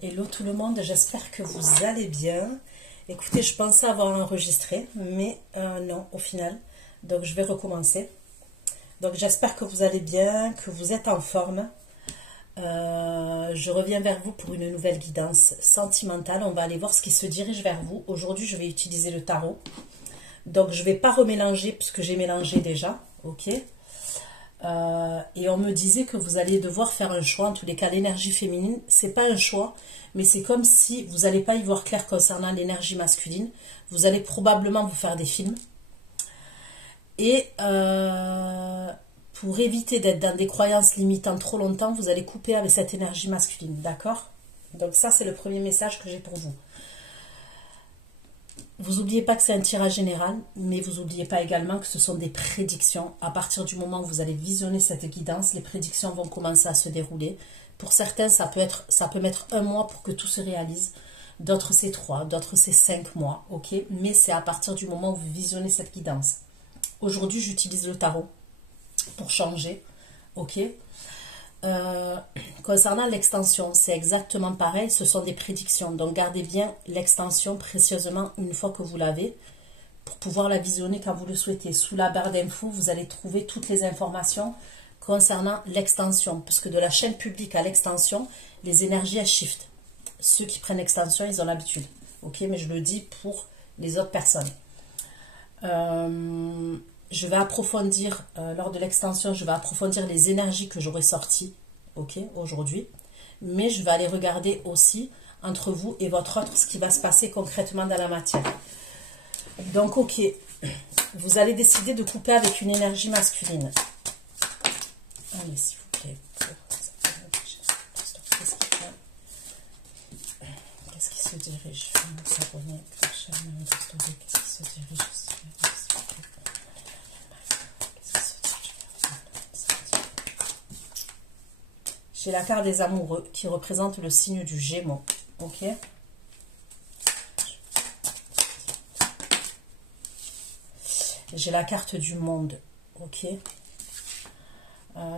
Hello tout le monde, j'espère que vous allez bien. Écoutez, je pensais avoir enregistré, mais non, au final. Donc, je vais recommencer. Donc, j'espère que vous allez bien, que vous êtes en forme. Je reviens vers vous pour une nouvelle guidance sentimentale. On va aller voir ce qui se dirige vers vous. Aujourd'hui, je vais utiliser le tarot. Donc, je ne vais pas remélanger puisque j'ai mélangé déjà. Ok. Et on me disait que vous alliez devoir faire un choix. En tous les cas, l'énergie féminine, c'est pas un choix, mais c'est comme si vous n'allez pas y voir clair concernant l'énergie masculine. Vous allez probablement vous faire des films. Et pour éviter d'être dans des croyances limitantes trop longtemps, vous allez couper avec cette énergie masculine, d'accord? Donc ça, c'est le premier message que j'ai pour vous. Vous n'oubliez pas que c'est un tirage général, mais vous n'oubliez pas également que ce sont des prédictions. À partir du moment où vous allez visionner cette guidance, les prédictions vont commencer à se dérouler. Pour certains, ça peut mettre 1 mois pour que tout se réalise. D'autres, c'est 3, d'autres, c'est 5 mois, ok? Mais c'est à partir du moment où vous visionnez cette guidance. Aujourd'hui, j'utilise le tarot pour changer, ok? Concernant l'extension, c'est exactement pareil, ce sont des prédictions, donc gardez bien l'extension précieusement une fois que vous l'avez pour pouvoir la visionner quand vous le souhaitez. Sous la barre d'infos, vous allez trouver toutes les informations concernant l'extension, puisque de la chaîne publique à l'extension, les énergies elles shiftent. Ceux qui prennent l'extension, ils ont l'habitude, ok, mais je le dis pour les autres personnes. Je vais approfondir, lors de l'extension, je vais approfondir les énergies que j'aurai sorties, ok, aujourd'hui. Mais je vais aller regarder aussi, entre vous et votre autre, ce qui va se passer concrètement dans la matière. Donc, ok, vous allez décider de couper avec une énergie masculine. Allez, s'il vous plaît. Qu'est-ce qui se dirige? Qu'est-ce qui se dirige? J'ai la carte des amoureux qui représente le signe du Gémeaux. Ok. J'ai la carte du monde. Ok.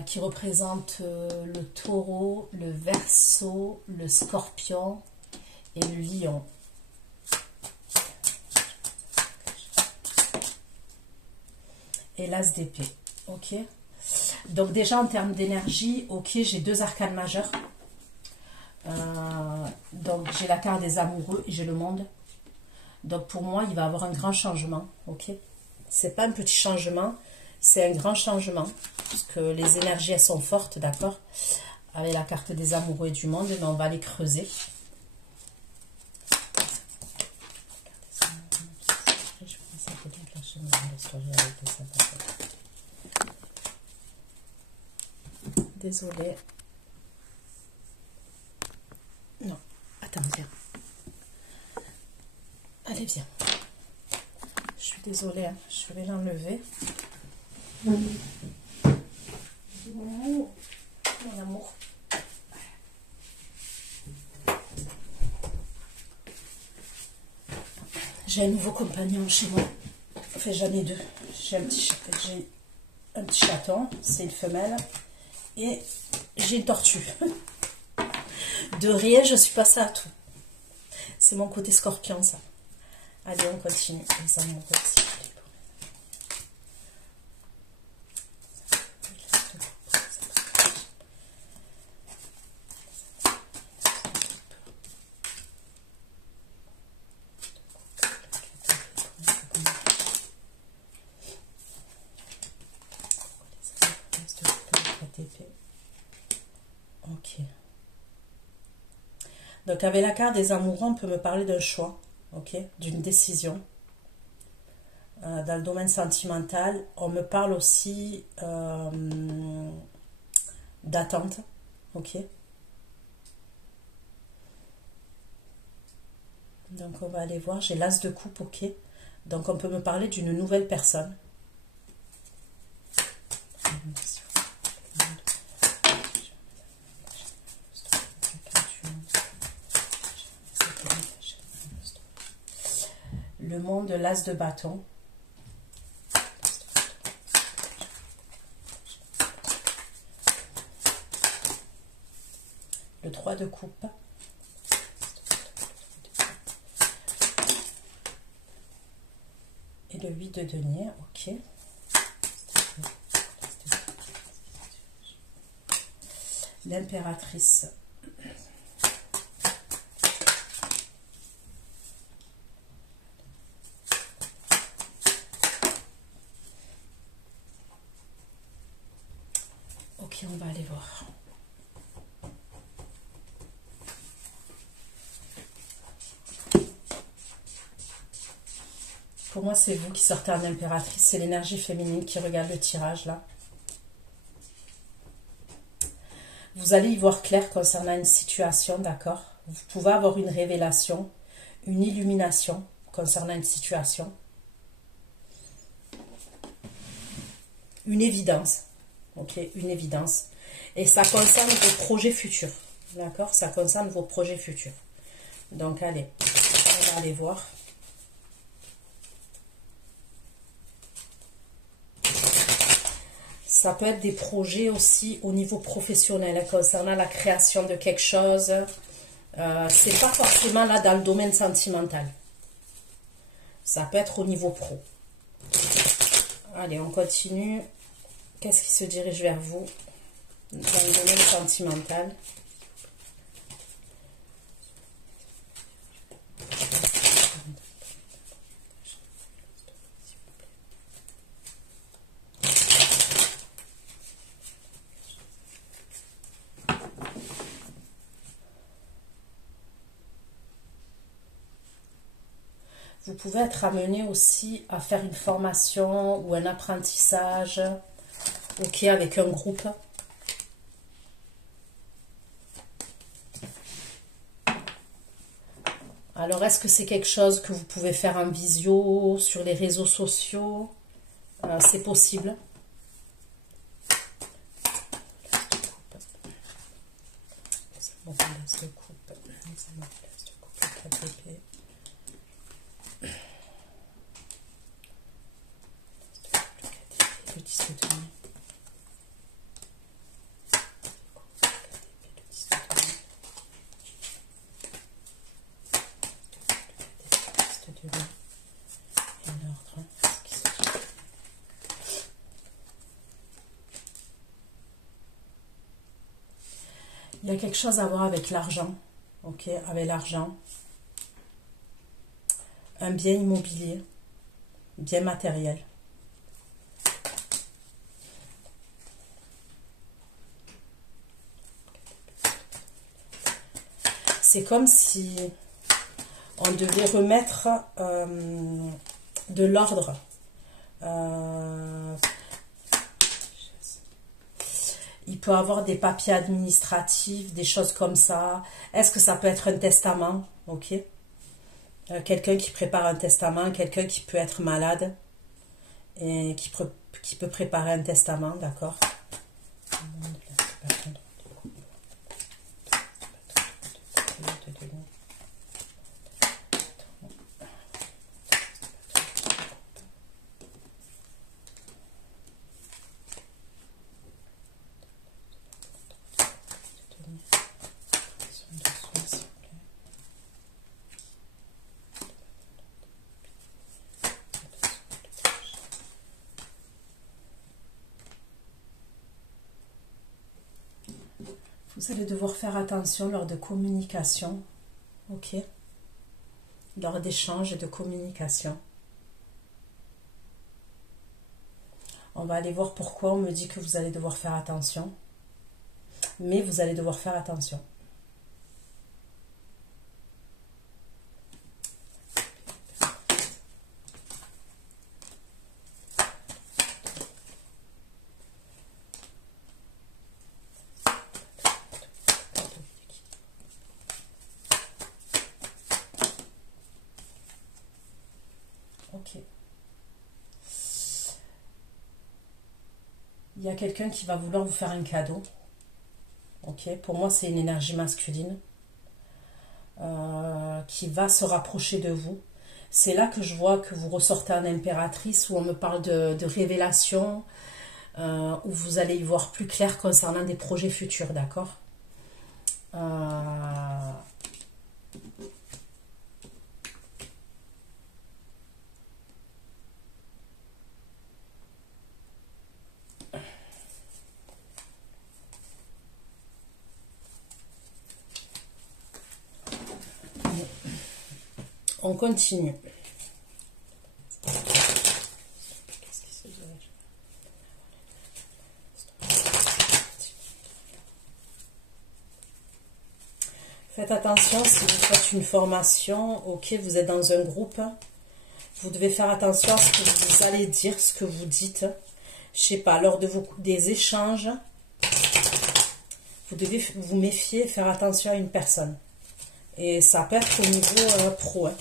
Qui représente le taureau, le verseau, le scorpion et le lion. Et l'as d'épée. Ok. Donc déjà en termes d'énergie, ok, j'ai 2 arcanes majeurs. Donc j'ai la carte des amoureux et j'ai le monde. Donc pour moi, il va y avoir un grand changement, ok. C'est pas un petit changement, c'est un grand changement. Parce que les énergies, elles sont fortes, d'accord. Avec la carte des amoureux et du monde, mais on va les creuser. Désolée. Non, attends, viens. Allez, viens. Je suis désolée, hein. Je vais l'enlever. Mon amour. J'ai un nouveau compagnon chez moi. Enfin, j'en ai 2. J'ai un petit chaton, c'est une femelle. Et j'ai une tortue. De rien, je suis passée à tout. C'est mon côté scorpion, ça. Allez, on continue. Ça, mon côté. Ok. Donc avec la carte des amoureux, on peut me parler d'un choix, ok, d'une décision. Dans le domaine sentimental, on me parle aussi d'attente, ok. Donc on va aller voir, j'ai l'as de coupe, ok. Donc on peut me parler d'une nouvelle personne. Le monde, l'as de bâton. Le 3 de coupe. le 8 de denier, ok. L'impératrice. Ok, on va aller voir. Pour moi, c'est vous qui sortez en impératrice. C'est l'énergie féminine qui regarde le tirage, là. Vous allez y voir clair concernant une situation, d'accord? Vous pouvez avoir une révélation, une illumination concernant une situation. Une évidence, ok? Une évidence. Et ça concerne vos projets futurs, d'accord? Ça concerne vos projets futurs. Donc, allez, on va aller voir. Ça peut être des projets aussi au niveau professionnel, hein, concernant la création de quelque chose. C'est pas forcément là dans le domaine sentimental. Ça peut être au niveau pro. Allez, on continue. Qu'est-ce qui se dirige vers vous dans le domaine sentimental? Vous pouvez être amené aussi à faire une formation ou un apprentissage, ok, avec un groupe. Alors, est-ce que c'est quelque chose que vous pouvez faire en visio, sur les réseaux sociaux? C'est possible. Il y a quelque chose à voir avec l'argent, ok, avec l'argent, un bien immobilier, bien matériel. C'est comme si on devait remettre de l'ordre. Il peut avoir des papiers administratifs, des choses comme ça. Est-ce que ça peut être un testament? Ok. Quelqu'un qui prépare un testament, quelqu'un qui peut être malade et qui peut préparer un testament, d'accord? Vous allez devoir faire attention lors de communication, ok? Lors d'échanges et de communication. On va aller voir pourquoi on me dit que vous allez devoir faire attention. Mais vous allez devoir faire attention. Ok. Il y a quelqu'un qui va vouloir vous faire un cadeau. Ok. Pour moi, c'est une énergie masculine qui va se rapprocher de vous. C'est là que je vois que vous ressortez en impératrice, où on me parle de révélation, où vous allez y voir plus clair concernant des projets futurs, d'accord? On continue. Faites attention si vous faites une formation, ok, vous êtes dans un groupe, vous devez faire attention à ce que vous allez dire, ce que vous dites. Je sais pas, lors de des échanges, vous devez vous méfier, faire attention à une personne. Et ça peut être au niveau pro. Hein.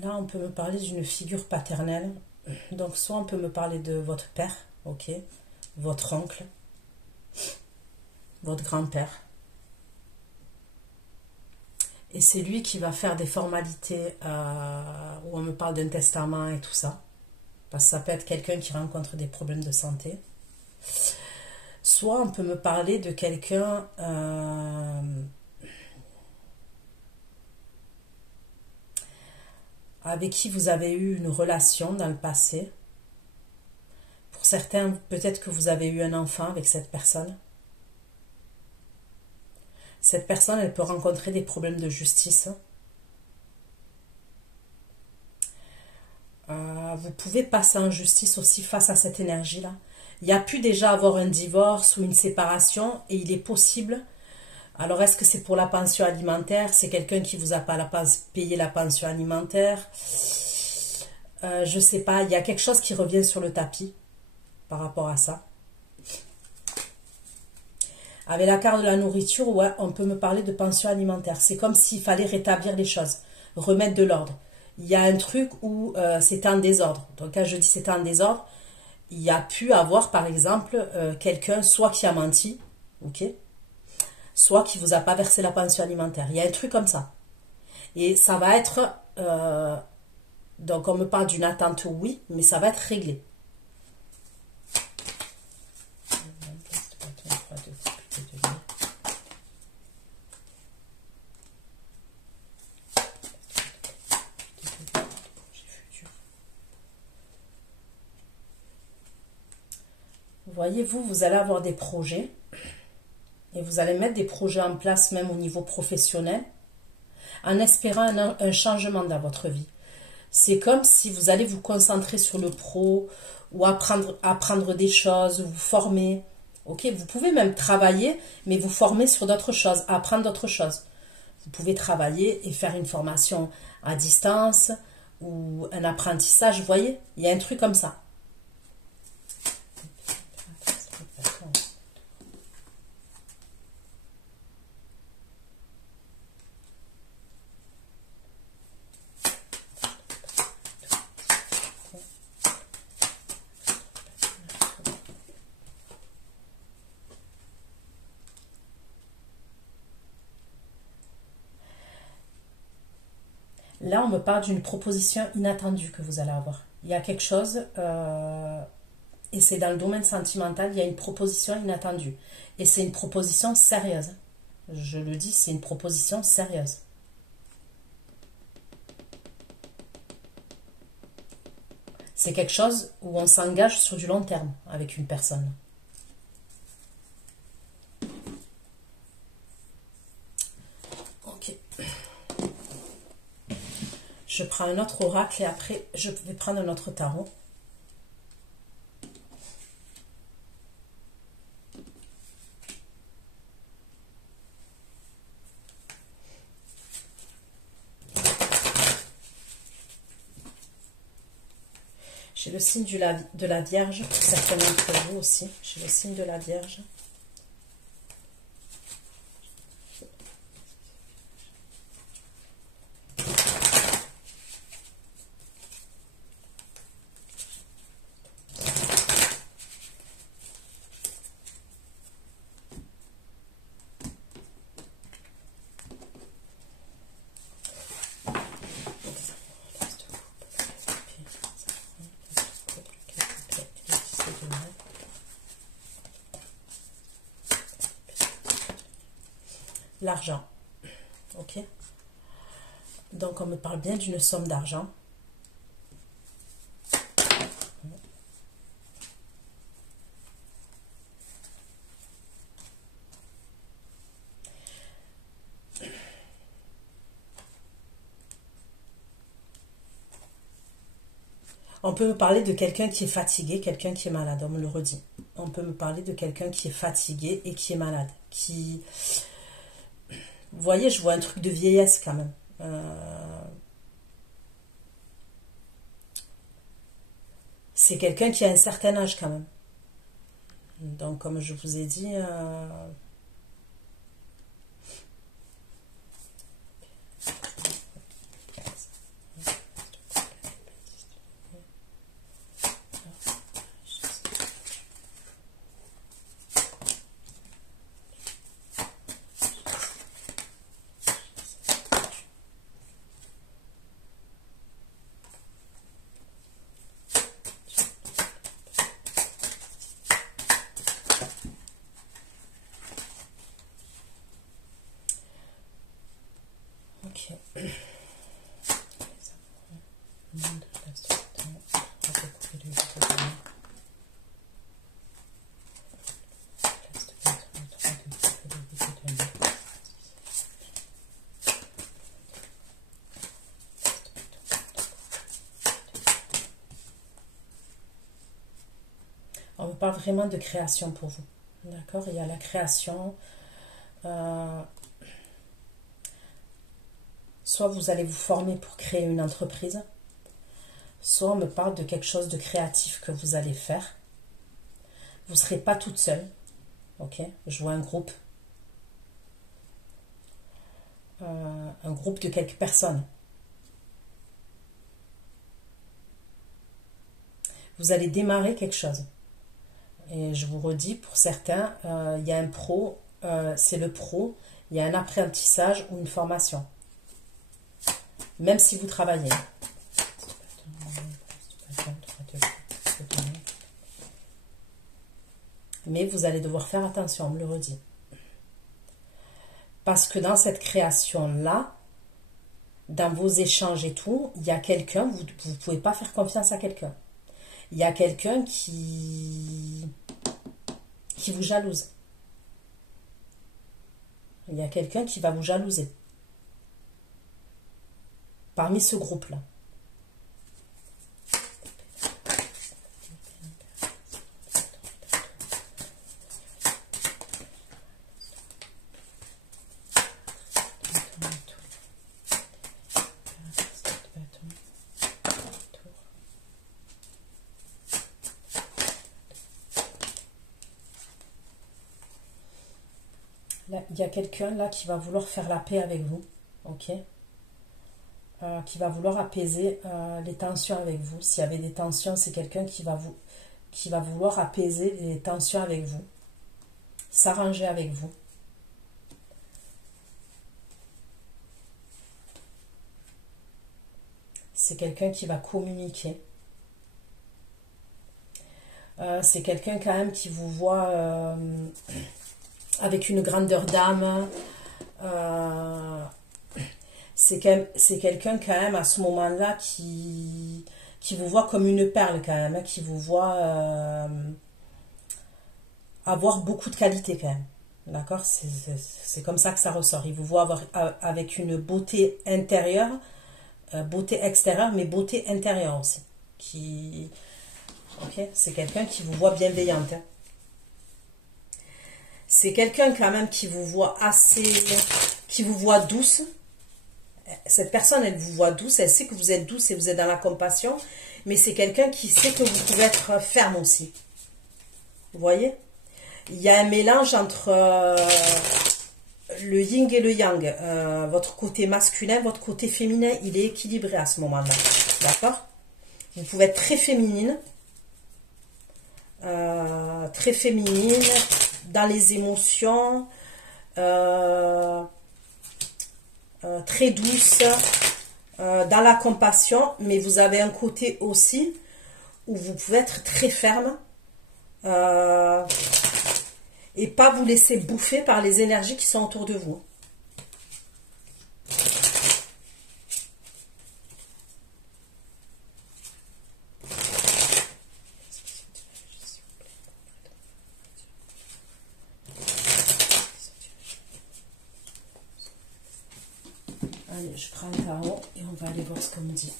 Là, on peut me parler d'une figure paternelle. Donc, soit on peut me parler de votre père, ok, votre oncle, votre grand-père. Et c'est lui qui va faire des formalités où on me parle d'un testament et tout ça. Parce que ça peut être quelqu'un qui rencontre des problèmes de santé. Soit on peut me parler de quelqu'un... avec qui vous avez eu une relation dans le passé. Pour certains, peut-être que vous avez eu un enfant avec cette personne. Cette personne, elle peut rencontrer des problèmes de justice. Vous pouvez passer en justice aussi face à cette énergie-là. Il y a pu déjà avoir un divorce ou une séparation et il est possible. Alors, est-ce que c'est pour la pension alimentaire? C'est quelqu'un qui vous a pas payé la pension alimentaire? Je sais pas. Il y a quelque chose qui revient sur le tapis par rapport à ça. Avec la carte de la nourriture, ouais, on peut me parler de pension alimentaire. C'est comme s'il fallait rétablir les choses, remettre de l'ordre. Il y a un truc où c'était en désordre. Donc, quand je dis c'était en désordre, il y a pu avoir, par exemple, quelqu'un soit qui a menti, ok, soit qui vous a pas versé la pension alimentaire. Il y a un truc comme ça. Et ça va être... donc, on me parle d'une attente, oui, mais ça va être réglé. Voyez-vous, vous allez avoir des projets et vous allez mettre des projets en place même au niveau professionnel en espérant un changement dans votre vie. C'est comme si vous allez vous concentrer sur le pro ou apprendre des choses, vous former. Ok, vous pouvez même travailler, mais vous former sur d'autres choses, apprendre d'autres choses. Vous pouvez travailler et faire une formation à distance ou un apprentissage, vous voyez, il y a un truc comme ça. Là, on me parle d'une proposition inattendue que vous allez avoir. Il y a quelque chose, et c'est dans le domaine sentimental, il y a une proposition inattendue. Et c'est une proposition sérieuse. Je le dis, c'est une proposition sérieuse. C'est quelque chose où on s'engage sur du long terme avec une personne. Ok. Je prends un autre oracle et après, je vais prendre un autre tarot. J'ai le signe de la Vierge, pour certains d'entre vous aussi. J'ai le signe de la Vierge. l'argent. Ok? Donc, on me parle bien d'une somme d'argent. On peut me parler de quelqu'un qui est fatigué, quelqu'un qui est malade, on me le redit. On peut me parler de quelqu'un qui est fatigué et qui est malade. Vous voyez, je vois un truc de vieillesse quand même. C'est quelqu'un qui a un certain âge quand même. Donc, comme je vous ai dit... Ok. On me parle vraiment de création pour vous. D'accord? Il y a la création. Soit vous allez vous former pour créer une entreprise, soit on me parle de quelque chose de créatif que vous allez faire. Vous ne serez pas toute seule. Ok? Je vois un groupe. Un groupe de quelques personnes. Vous allez démarrer quelque chose. Et je vous redis, pour certains, il y a un pro, c'est le pro, il y a un apprentissage ou une formation. Même si vous travaillez. Mais vous allez devoir faire attention, on me le redit. Parce que dans cette création-là, dans vos échanges et tout, il y a quelqu'un, vous ne pouvez pas faire confiance à quelqu'un. Il y a quelqu'un qui vous jalouse. Il y a quelqu'un qui va vous jalouser. Parmi ce groupe-là. Là, il y a quelqu'un là qui va vouloir faire la paix avec vous. Ok? Qui va vouloir apaiser les tensions avec vous. S'il y avait des tensions, c'est quelqu'un qui va vouloir apaiser les tensions avec vous, s'arranger avec vous. C'est quelqu'un qui va communiquer. C'est quelqu'un quand même qui vous voit avec une grandeur d'âme. C'est quelqu'un quand même à ce moment-là qui vous voit comme une perle quand même, qui vous voit avoir beaucoup de qualité quand même. D'accord? C'est comme ça que ça ressort. Il vous voit avec une beauté intérieure, beauté extérieure, mais beauté intérieure aussi. Ok? C'est quelqu'un qui vous voit bienveillante. Hein. C'est quelqu'un quand même qui vous voit qui vous voit douce. Cette personne, elle vous voit douce, elle sait que vous êtes douce et vous êtes dans la compassion, mais c'est quelqu'un qui sait que vous pouvez être ferme aussi. Vous voyez? Il y a un mélange entre le yin et le yang. Votre côté masculin, votre côté féminin, il est équilibré à ce moment-là. D'accord? Vous pouvez être très féminine, dans les émotions, très douce, dans la compassion, mais vous avez un côté aussi où vous pouvez être très ferme et pas vous laisser bouffer par les énergies qui sont autour de vous. Allez, je prends un tarot et on va aller voir ce qu'on me dit.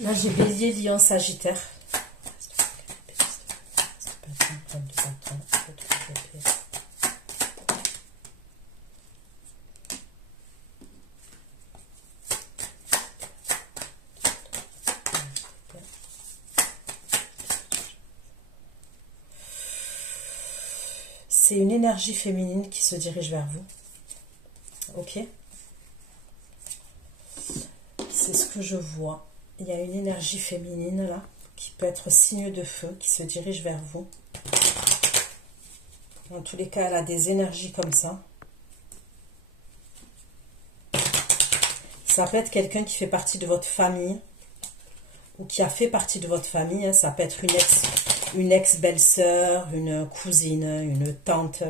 Là, j'ai Bélier, Lion, Sagittaire. C'est une énergie féminine qui se dirige vers vous. Ok? C'est ce que je vois. Il y a une énergie féminine là, qui peut être signe de feu, qui se dirige vers vous. En tous les cas, elle a des énergies comme ça. Ça peut être quelqu'un qui fait partie de votre famille, ou qui a fait partie de votre famille. Ça peut être une ex-belle-sœur, une cousine, une tante,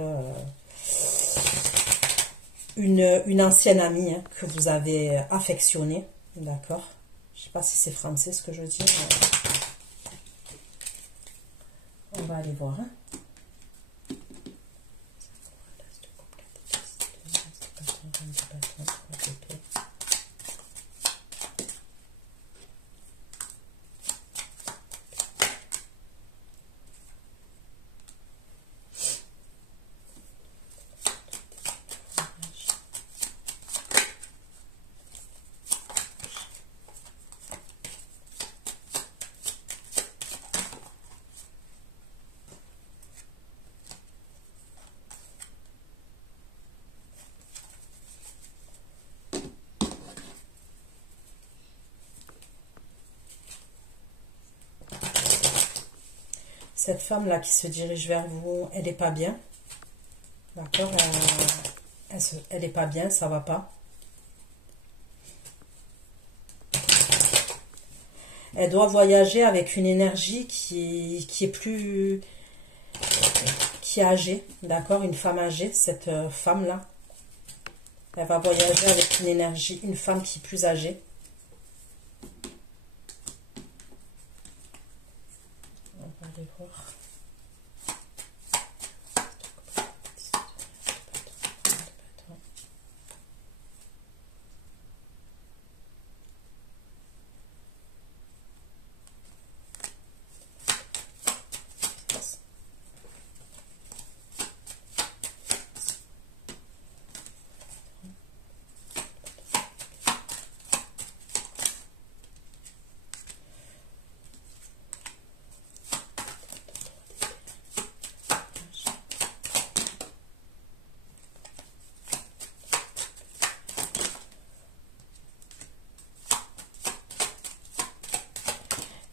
une ancienne amie que vous avez affectionnée. D'accord? Je ne sais pas si c'est français ce que je dis. On va aller voir. Cette femme-là qui se dirige vers vous, elle n'est pas bien. D'accord? Elle n'est pas bien, ça ne va pas. Elle doit voyager avec une énergie qui est plus... qui est âgée. D'accord? Une femme âgée, cette femme-là. Elle va voyager avec une énergie, une femme qui est plus âgée. On va aller voir.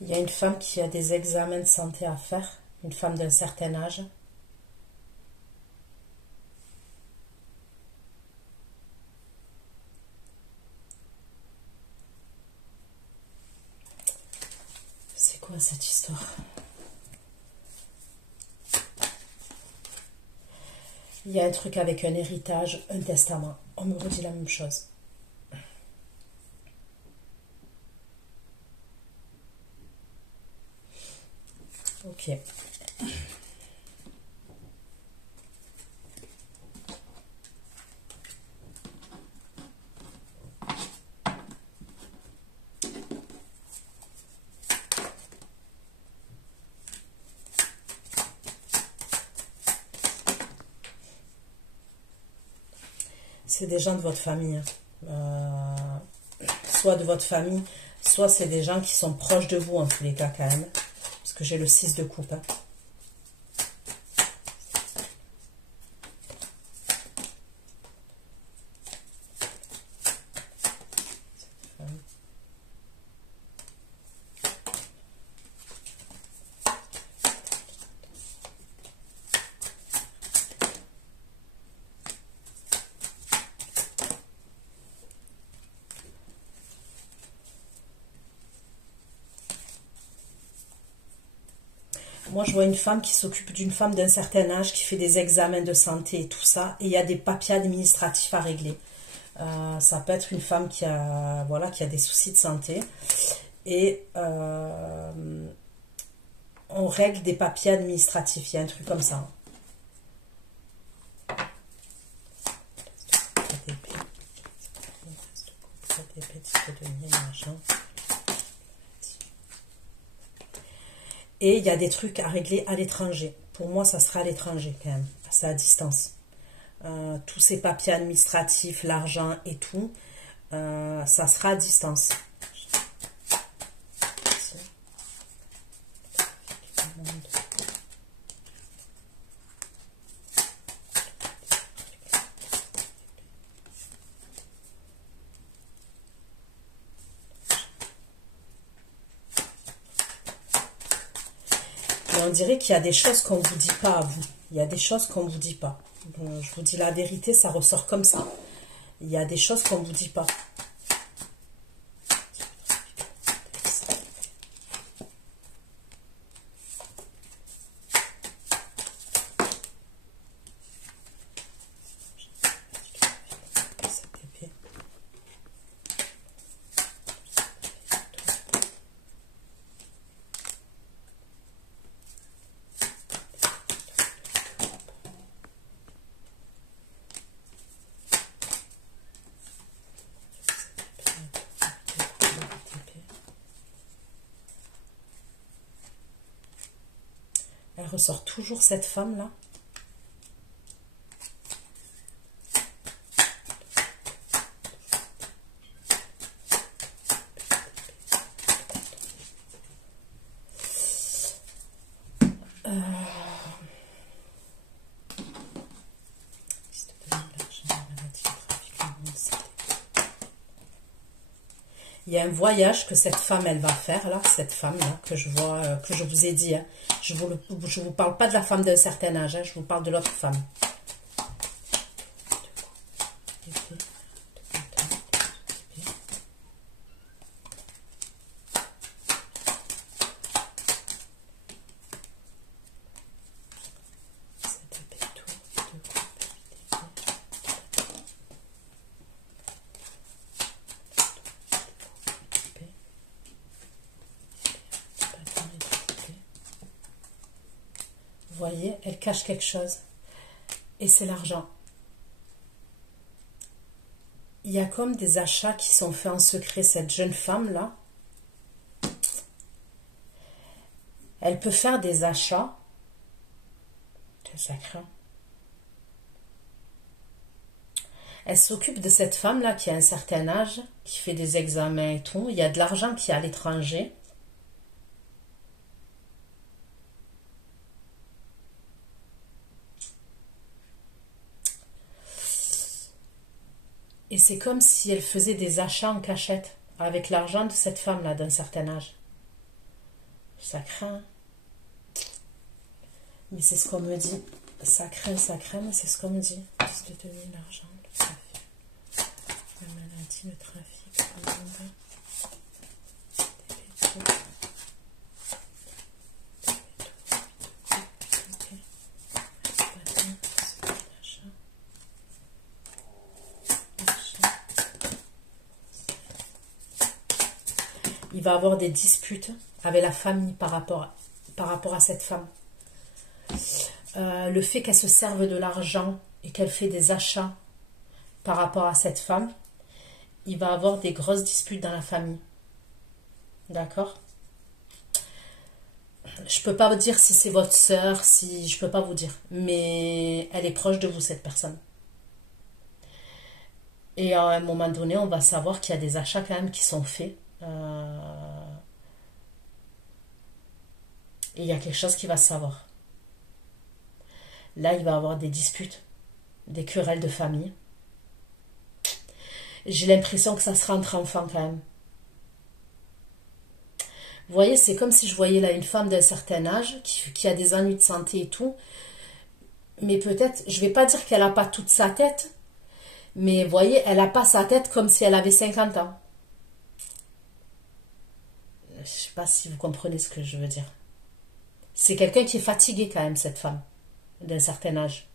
Il y a une femme qui a des examens de santé à faire, une femme d'un certain âge. C'est quoi cette histoire? Il y a un truc avec un héritage, un testament. On me redit la même chose. Ok. C'est des gens de votre famille. Soit de votre famille, soit c'est des gens qui sont proches de vous en tous les cas quand même. Parce que j'ai le 6 de coupe. Hein. Moi, je vois une femme qui s'occupe d'une femme d'un certain âge, qui fait des examens de santé et tout ça, et il y a des papiers administratifs à régler. Ça peut être une femme qui a, voilà, qui a des soucis de santé, et on règle des papiers administratifs. Il y a un truc comme ça. Et il y a des trucs à régler à l'étranger. Pour moi, ça sera à l'étranger quand même. C'est à distance. Tous ces papiers administratifs, l'argent et tout, ça sera à distance. Mais on dirait qu'il y a des choses qu'on ne vous dit pas à vous. Il y a des choses qu'on ne vous dit pas. Bon, je vous dis la vérité, ça ressort comme ça. Il y a des choses qu'on ne vous dit pas. Elle ressort toujours cette femme-là. Il y a un voyage que cette femme, elle va faire, là, cette femme-là, que je vois, que je vous ai dit. Hein. Je vous parle pas de la femme d'un certain âge, hein, je vous parle de l'autre femme. Vous voyez, elle cache quelque chose. Et c'est l'argent. Il y a comme des achats qui sont faits en secret. Cette jeune femme-là, elle peut faire des achats. Ça craint. Elle s'occupe de cette femme-là qui a un certain âge, qui fait des examens et tout. Il y a de l'argent qui est à l'étranger. Et c'est comme si elle faisait des achats en cachette avec l'argent de cette femme-là d'un certain âge. Ça craint. Mais c'est ce qu'on me dit. Ça craint, mais c'est ce qu'on me dit. Piste de tenue, l'argent, le trafic. La maladie, le trafic, le mandat. Il va avoir des disputes avec la famille par rapport à cette femme. Le fait qu'elle se serve de l'argent et qu'elle fait des achats par rapport à cette femme, il va avoir des grosses disputes dans la famille. D'accord? Je peux pas vous dire si c'est votre sœur, si je peux pas vous dire. Mais elle est proche de vous, cette personne. Et à un moment donné, on va savoir qu'il y a des achats quand même qui sont faits. Et il y a quelque chose qui va se savoir. Là, il va y avoir des disputes, des querelles de famille. J'ai l'impression que ça sera entre enfants quand même. Vous voyez, c'est comme si je voyais là une femme d'un certain âge qui a des ennuis de santé et tout. Mais peut-être, je ne vais pas dire qu'elle n'a pas toute sa tête, mais vous voyez, elle n'a pas sa tête comme si elle avait 50 ans. Je ne sais pas si vous comprenez ce que je veux dire. C'est quelqu'un qui est fatigué quand même, cette femme, d'un certain âge.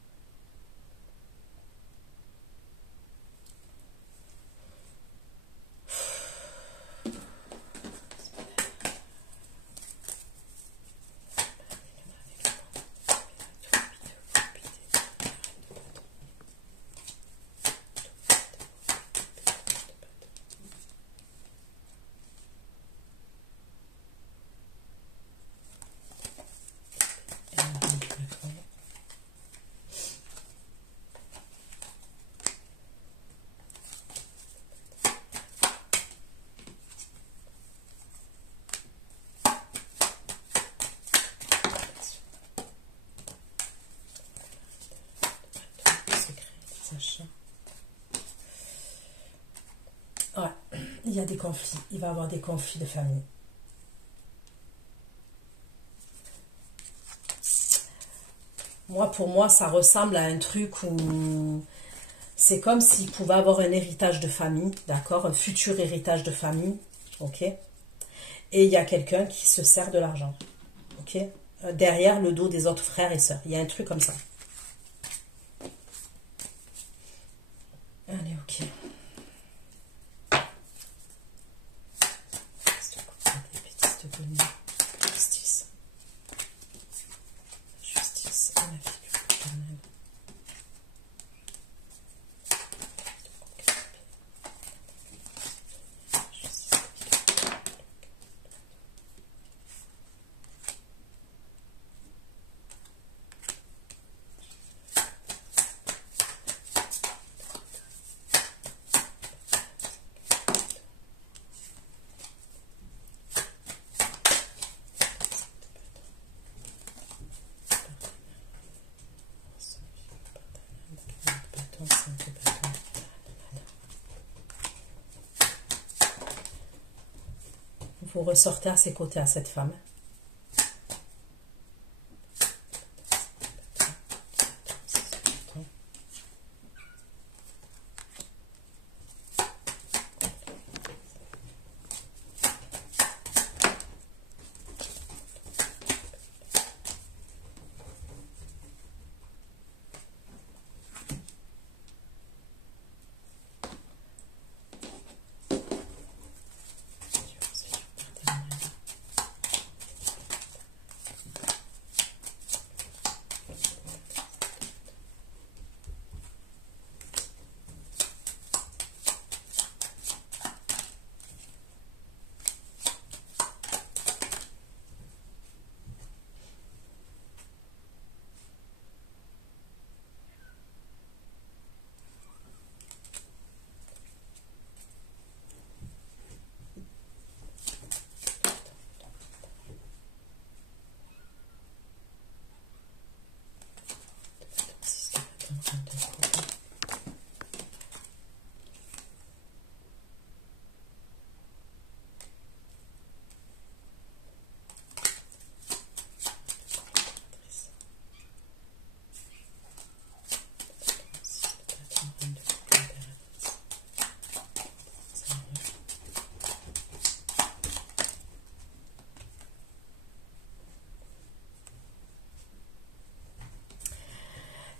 Ouais, il y a des conflits. Il va y avoir des conflits de famille. Moi, pour moi, ça ressemble à un truc où c'est comme s'il pouvait avoir un héritage de famille, d'accord? Un futur héritage de famille, ok? Et il y a quelqu'un qui se sert de l'argent, ok? Derrière le dos des autres frères et sœurs. Il y a un truc comme ça. Allez, ok. Justice. Justice et la figure paternelle. Vous ressortez à ses côtés à cette femme.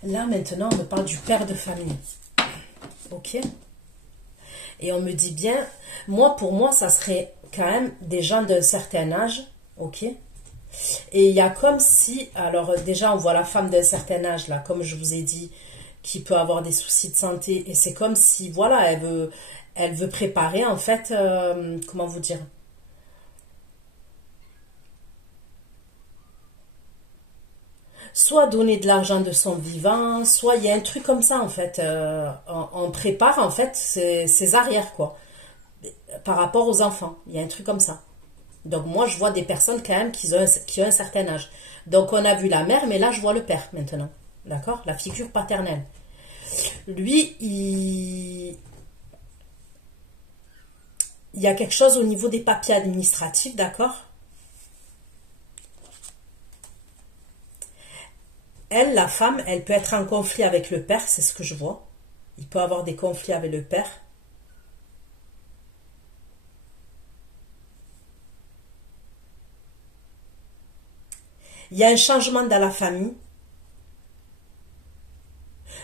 Là, maintenant, on me parle du père de famille. Ok? Et on me dit bien, pour moi, ça serait quand même des gens d'un certain âge. Ok? Et il y a comme si, alors déjà, on voit la femme d'un certain âge, là, comme je vous ai dit, qui peut avoir des soucis de santé. Et c'est comme si, voilà, elle veut préparer, en fait, comment vous dire? Soit donner de l'argent de son vivant, soit il y a un truc comme ça en fait. On prépare en fait ses arrières quoi, par rapport aux enfants. Il y a un truc comme ça. Donc moi je vois des personnes quand même qui ont un certain âge. Donc on a vu la mère, mais là je vois le père maintenant. D'accord? La figure paternelle. Lui, il y a quelque chose au niveau des papiers administratifs, d'accord? Elle, la femme, elle peut être en conflit avec le père, c'est ce que je vois. Il peut avoir des conflits avec le père. Il y a un changement dans la famille.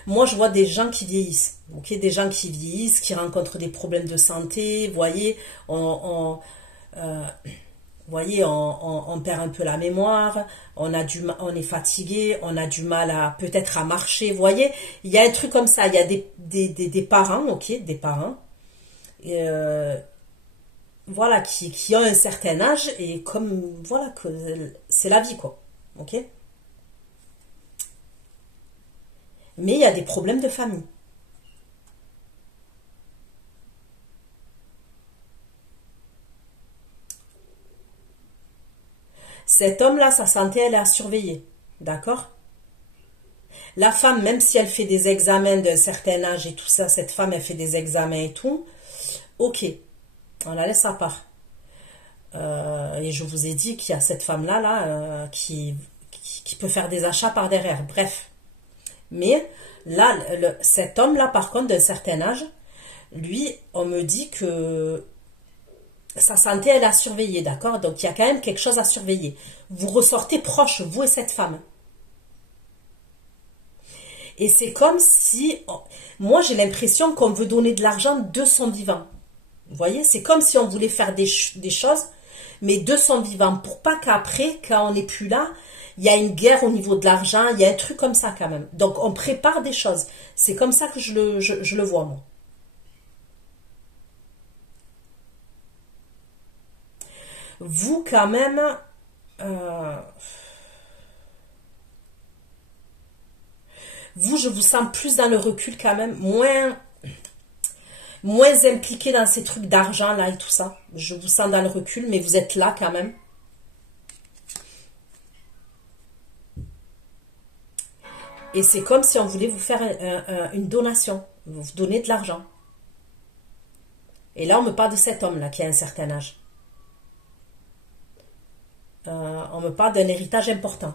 Moi, je vois des gens qui vieillissent, ok, des gens qui vieillissent, qui rencontrent des problèmes de santé. Vous voyez, on perd un peu la mémoire, on est fatigué, on a du mal à peut-être à marcher. Vous voyez, il y a un truc comme ça. Il y a des parents, ok, des parents, voilà, qui ont un certain âge et comme voilà que c'est la vie, quoi, ok. Mais il y a des problèmes de famille. Cet homme-là, sa santé, elle est à surveiller. D'accord? La femme, même si elle fait des examens d'un certain âge et tout ça, cette femme, elle fait des examens et tout, ok, on la laisse à part. Et je vous ai dit qu'il y a cette femme-là qui peut faire des achats par derrière. Bref. Mais là, cet homme-là, par contre, d'un certain âge, lui, on me dit que sa santé, elle est à surveiller, d'accord? Donc, il y a quand même quelque chose à surveiller. Vous ressortez proche, vous et cette femme. Et c'est comme si... Moi, j'ai l'impression qu'on veut donner de l'argent de son vivant. Vous voyez? C'est comme si on voulait faire des choses, mais de son vivant. Pour pas qu'après, quand on n'est plus là, il y a une guerre au niveau de l'argent. Il y a un truc comme ça quand même. Donc, on prépare des choses. C'est comme ça que je le vois, moi. Vous, quand même... vous, je vous sens plus dans le recul quand même, moins impliqué dans ces trucs d'argent là et tout ça. Je vous sens dans le recul, mais vous êtes là quand même. Et c'est comme si on voulait vous faire une donation, vous donner de l'argent. Et là, on me parle de cet homme là qui a un certain âge. On me parle d'un héritage important.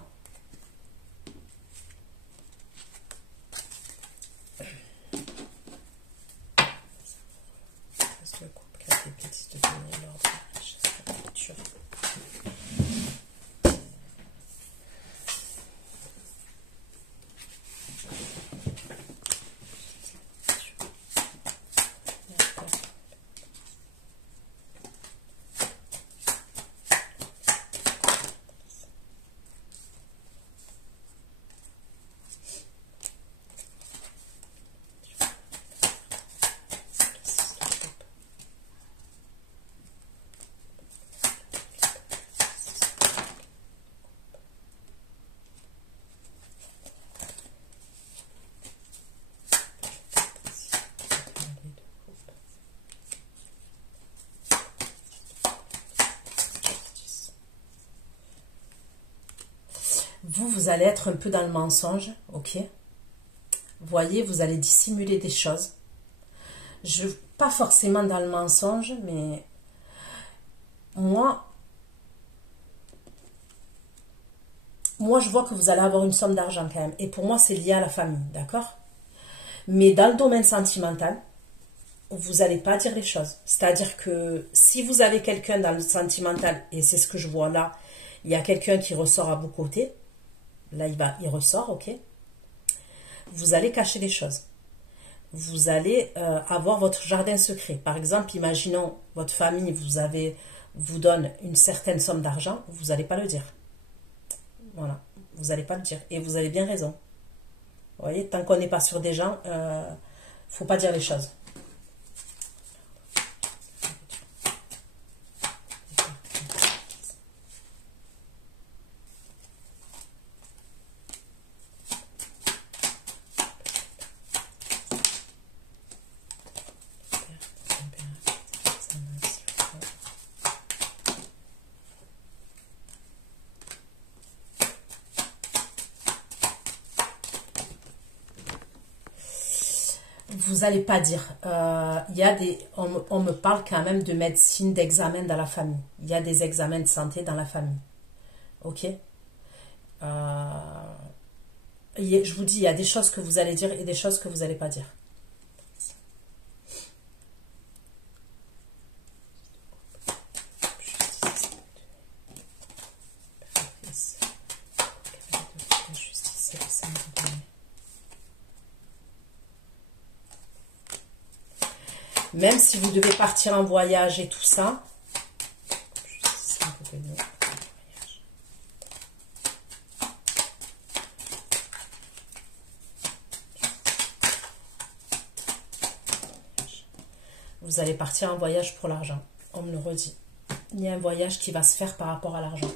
Vous allez être un peu dans le mensonge, ok? Vous voyez, vous allez dissimuler des choses. Pas forcément dans le mensonge, mais moi, je vois que vous allez avoir une somme d'argent quand même. Et pour moi, c'est lié à la famille, d'accord? Mais dans le domaine sentimental, vous n'allez pas dire les choses. C'est-à-dire que si vous avez quelqu'un dans le sentimental, et c'est ce que je vois là, il y a quelqu'un qui ressort à vos côtés, là il ressort, ok? Vous allez cacher des choses. Vous allez avoir votre jardin secret. Par exemple, imaginons votre famille vous donne une certaine somme d'argent, vous n'allez pas le dire. Voilà, vous n'allez pas le dire. Et vous avez bien raison. Vous voyez, tant qu'on n'est pas sûr des gens, faut pas dire les choses. Vous n'allez pas dire. On me parle quand même de médecine, d'examen dans la famille. Il y a des examens de santé dans la famille. Ok? Je vous dis, il y a des choses que vous allez dire et des choses que vous n'allez pas dire. Même si vous devez partir en voyage et tout ça, vous allez partir en voyage pour l'argent. On me le redit. Il y a un voyage qui va se faire par rapport à l'argent.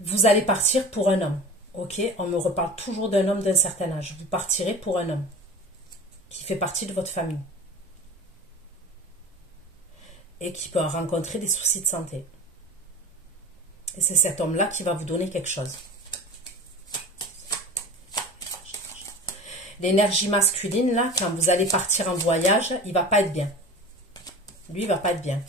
Vous allez partir pour un homme. Ok, on me reparle toujours d'un homme d'un certain âge. Vous partirez pour un homme qui fait partie de votre famille et qui peut rencontrer des soucis de santé. Et c'est cet homme-là qui va vous donner quelque chose. L'énergie masculine, là, quand vous allez partir en voyage, il va pas être bien. Lui, il va pas être bien.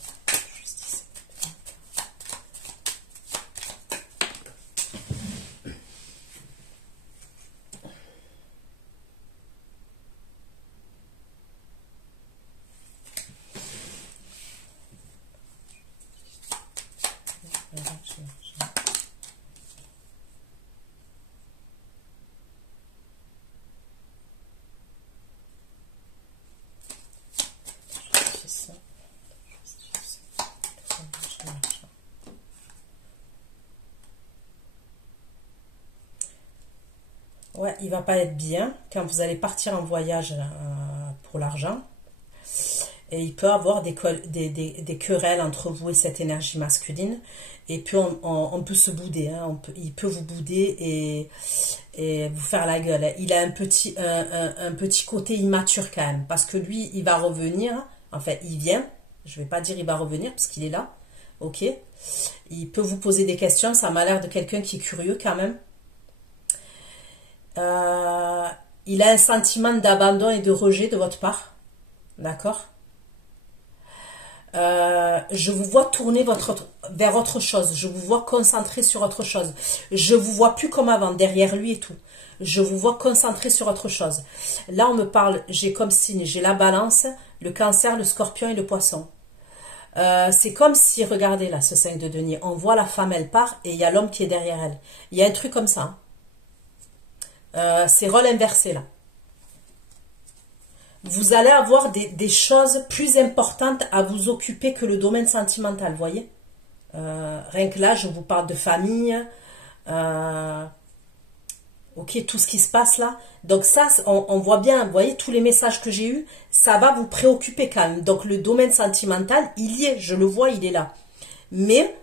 Ouais, il va pas être bien quand vous allez partir en voyage pour l'argent. Et il peut y avoir des querelles entre vous et cette énergie masculine. Et puis on peut se bouder. Hein, il peut vous bouder et vous faire la gueule. Il a un petit côté immature quand même. Parce que lui, il va revenir. Enfin, il vient. Je ne vais pas dire il va revenir parce qu'il est là. Ok. Il peut vous poser des questions. Ça m'a l'air de quelqu'un qui est curieux quand même. Il a un sentiment d'abandon et de rejet de votre part. D'accord? Je vous vois tourner vers autre chose. Je vous vois concentré sur autre chose. Je vous vois plus comme avant, derrière lui et tout. Je vous vois concentré sur autre chose. Là, on me parle, j'ai comme signe, j'ai la balance, le cancer, le scorpion et le poisson. C'est comme si, regardez là, ce 5 de denier, on voit la femme, elle part et il y a l'homme qui est derrière elle. Il y a un truc comme ça. Hein. C'est rôle inversé là. Vous allez avoir des choses plus importantes à vous occuper que le domaine sentimental, vous voyez. Rien que là, je vous parle de famille, ok, tout ce qui se passe là. Donc ça, on voit bien, vous voyez, tous les messages que j'ai eus, ça va vous préoccuper quand même. Donc le domaine sentimental, il y est, je le vois, il est là. Mais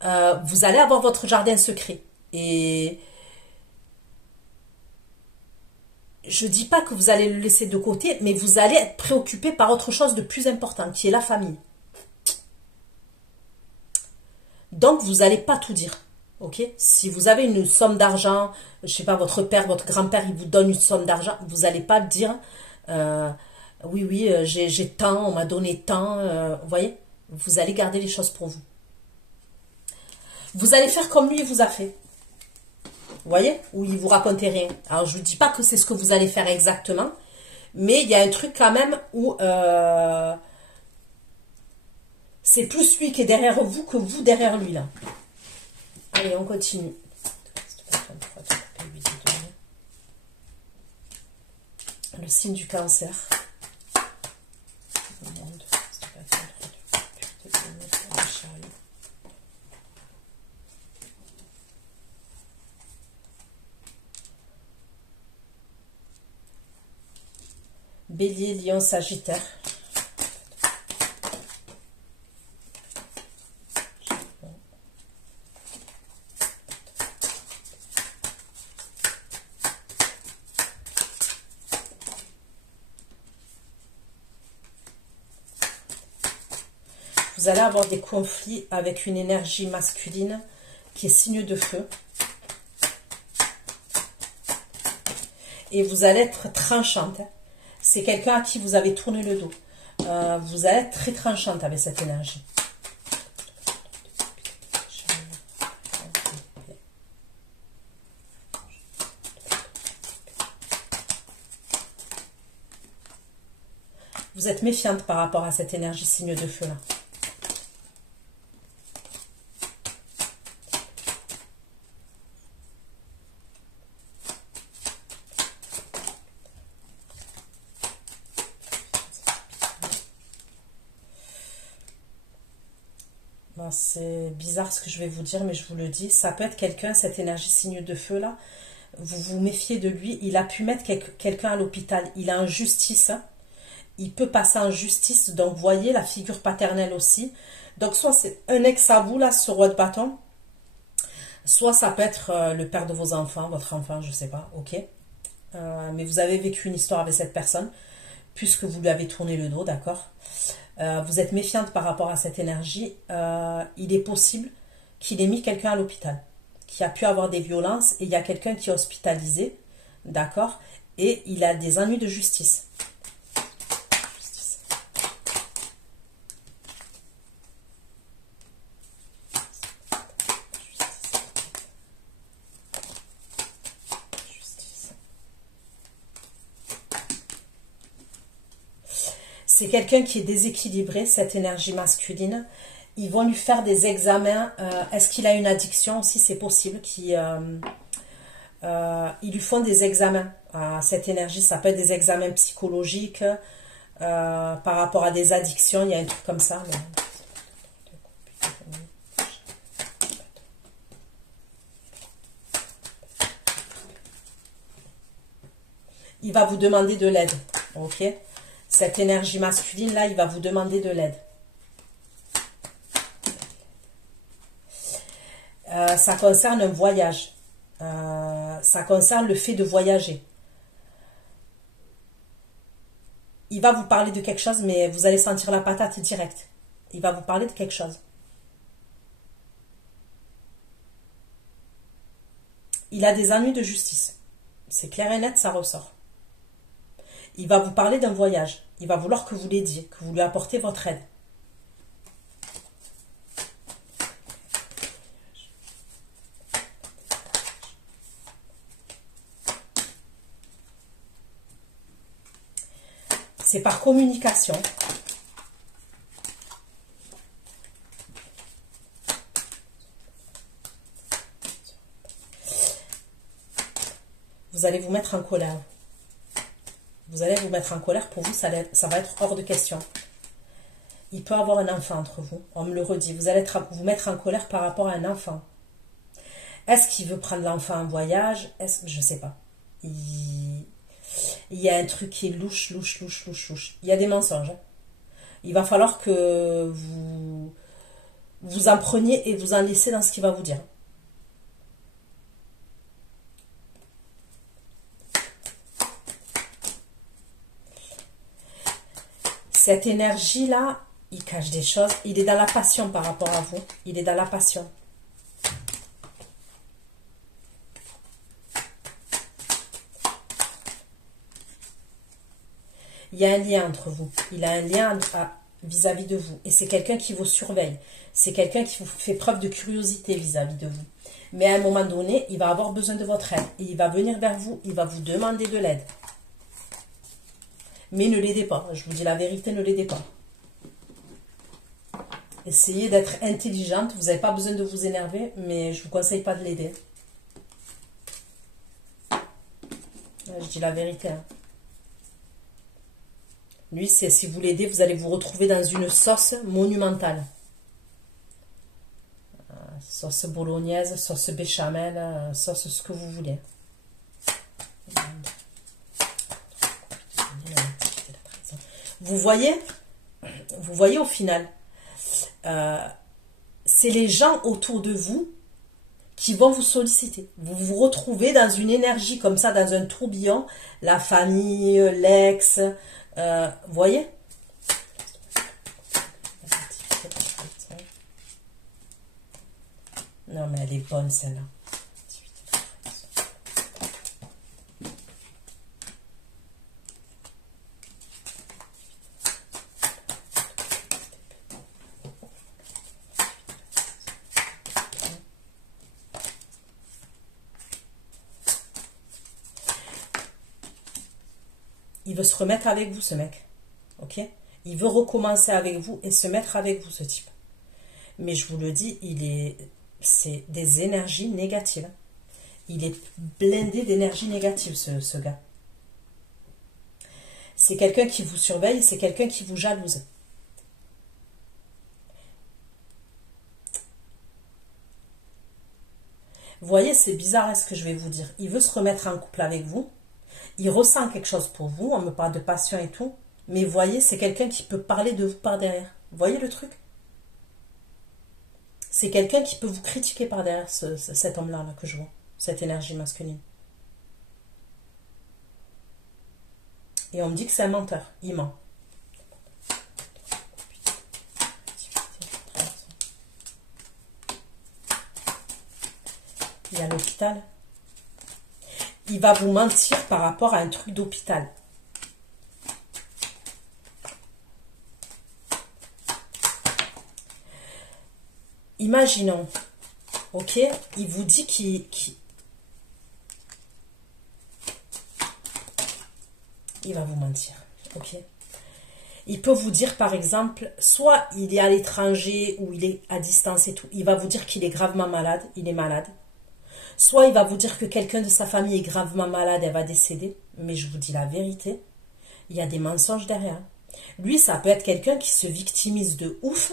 vous allez avoir votre jardin secret. Et je dis pas que vous allez le laisser de côté, mais vous allez être préoccupé par autre chose de plus important, qui est la famille. Donc, vous n'allez pas tout dire. Ok? Si vous avez une somme d'argent, je sais pas, votre père, votre grand-père, il vous donne une somme d'argent, vous n'allez pas dire oui, j'ai tant, on m'a donné tant. Vous voyez? Vous allez garder les choses pour vous. Vous allez faire comme lui vous a fait. Vous voyez? Où il vous racontait rien. Alors, je ne vous dis pas que c'est ce que vous allez faire exactement, mais il y a un truc quand même où c'est plus lui qui est derrière vous que vous derrière lui, là. Allez, on continue. Le signe du cancer. Bélier, Lion, Sagittaire. Vous allez avoir des conflits avec une énergie masculine qui est signe de feu. Et vous allez être tranchante. C'est quelqu'un à qui vous avez tourné le dos. Vous allez être très tranchante avec cette énergie. Vous êtes méfiante par rapport à cette énergie signe de feu là. C'est bizarre ce que je vais vous dire, mais je vous le dis. Ça peut être quelqu'un, cette énergie signe de feu là. Vous vous méfiez de lui. Il a pu mettre quelqu'un à l'hôpital. Il a en justice. Il peut passer en justice. Donc, vous voyez, la figure paternelle aussi. Donc, soit c'est un ex à vous, là, ce roi de bâton. Soit ça peut être le père de vos enfants, votre enfant, je ne sais pas. Ok. Mais vous avez vécu une histoire avec cette personne, puisque vous lui avez tourné le dos, d'accord. Vous êtes méfiante par rapport à cette énergie. Il est possible qu'il ait mis quelqu'un à l'hôpital, qui a pu avoir des violences, et il y a quelqu'un qui est hospitalisé, d'accord, et il a des ennuis de justice. C'est quelqu'un qui est déséquilibré, cette énergie masculine. Ils vont lui faire des examens. Est-ce qu'il a une addiction aussi? C'est possible. Ils lui font des examens à cette énergie. Ça peut être des examens psychologiques par rapport à des addictions. Il y a un truc comme ça. Il va vous demander de l'aide. Ok? Cette énergie masculine, là, il va vous demander de l'aide. Ça concerne un voyage. Ça concerne le fait de voyager. Il va vous parler de quelque chose, mais vous allez sentir la patate directe. Il va vous parler de quelque chose. Il a des ennuis de justice. C'est clair et net, ça ressort. Il va vous parler d'un voyage. Il va vouloir que vous l'aidiez, que vous lui apportez votre aide. C'est par communication. Vous allez vous mettre en colère. Vous allez vous mettre en colère. Pour vous, ça va être hors de question. Il peut avoir un enfant entre vous. On me le redit. Vous allez vous mettre en colère par rapport à un enfant. Est-ce qu'il veut prendre l'enfant en voyage? Je ne sais pas. Il y a un truc qui est louche. Il y a des mensonges. Il va falloir que vous en preniez et vous en laissez dans ce qu'il va vous dire. Cette énergie-là, il cache des choses. Il est dans la passion par rapport à vous. Il est dans la passion. Il y a un lien entre vous. Il a un lien vis-à-vis de vous. Et c'est quelqu'un qui vous surveille. C'est quelqu'un qui vous fait preuve de curiosité vis-à-vis de vous. Mais à un moment donné, il va avoir besoin de votre aide. Et il va venir vers vous. Il va vous demander de l'aide. Mais ne l'aidez pas. Je vous dis la vérité, ne l'aidez pas. Essayez d'être intelligente. Vous n'avez pas besoin de vous énerver, mais je ne vous conseille pas de l'aider. Je dis la vérité. Hein. Lui, si vous l'aidez, vous allez vous retrouver dans une sauce monumentale. Sauce bolognaise, sauce béchamel, sauce ce que vous voulez. Vous voyez au final, c'est les gens autour de vous qui vont vous solliciter. Vous vous retrouvez dans une énergie comme ça, dans un tourbillon, la famille, l'ex, vous voyez? Non mais elle est bonne celle-là. Il veut se remettre avec vous, ce mec. ok? Il veut recommencer avec vous et se mettre avec vous, ce type. Mais je vous le dis, c'est des énergies négatives. Il est blindé d'énergie négative, ce gars. C'est quelqu'un qui vous surveille, c'est quelqu'un qui vous jalouse. Vous voyez, c'est bizarre ce que je vais vous dire. Il veut se remettre en couple avec vous. Il ressent quelque chose pour vous. On me parle de passion et tout. Mais vous voyez, c'est quelqu'un qui peut parler de vous par derrière. Vous voyez le truc? C'est quelqu'un qui peut vous critiquer par derrière, cet homme-là là, que je vois. Cette énergie masculine. Et on me dit que c'est un menteur. Il ment. Il y a l'hôpital. Il va vous mentir par rapport à un truc d'hôpital. Imaginons, ok, il vous dit qu'il va vous mentir, ok. Il peut vous dire par exemple, soit il est à l'étranger ou il est à distance et tout, il va vous dire qu'il est gravement malade, il est malade. Soit il va vous dire que quelqu'un de sa famille est gravement malade, elle va décéder. Mais je vous dis la vérité, il y a des mensonges derrière. Lui, ça peut être quelqu'un qui se victimise de ouf,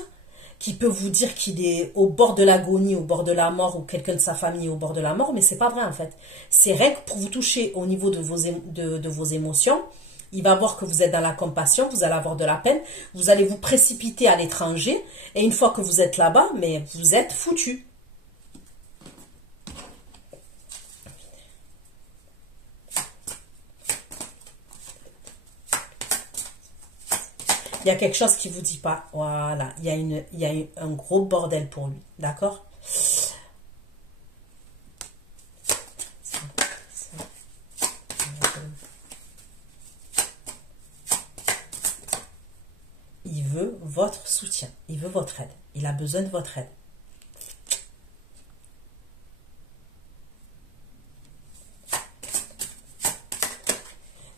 qui peut vous dire qu'il est au bord de l'agonie, au bord de la mort, ou quelqu'un de sa famille est au bord de la mort, mais c'est pas vrai en fait. C'est rien que pour vous toucher au niveau de vos émotions. Il va voir que vous êtes dans la compassion, vous allez avoir de la peine, vous allez vous précipiter à l'étranger, et une fois que vous êtes là-bas, mais vous êtes foutu. Il y a quelque chose qui ne vous dit pas. Voilà. Il y a un gros bordel pour lui. D'accord? Il veut votre soutien. Il veut votre aide. Il a besoin de votre aide.